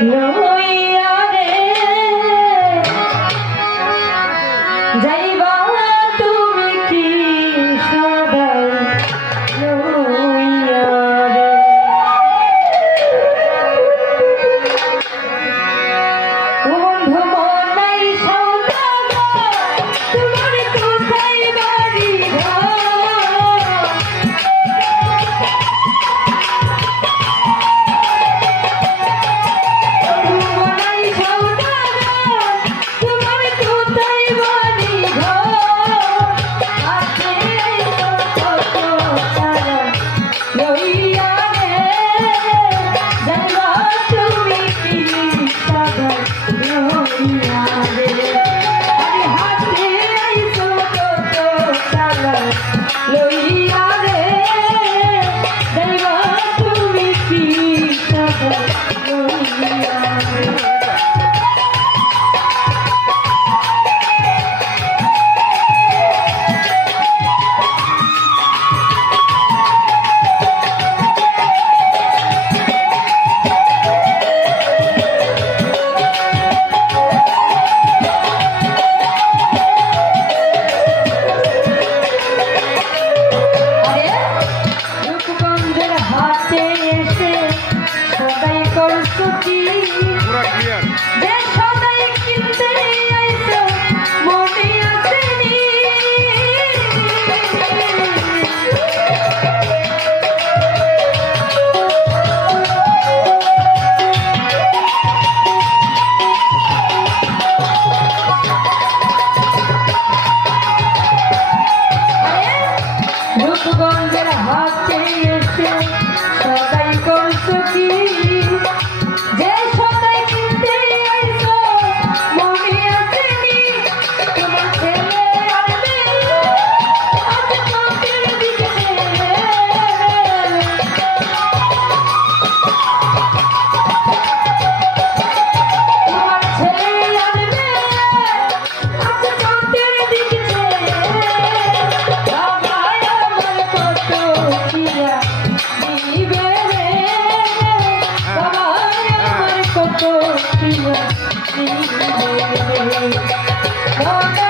লইয়া রে যাইবা তুমি কি সদাই লইয়া রে বন্ধু মনাই সৌদাগর তোমার কোথায় বাড়ি ঘর রূপগঞ্জের হাতে এসে সদাই করছো কি যে সদাই কিনতে আইছো মনে আসেনি তোমার ছেলে আর মেয়ে আজ চোখের দিকে তোমার ছেলে আর মেয়ে আজ চোখের দিকে Oh,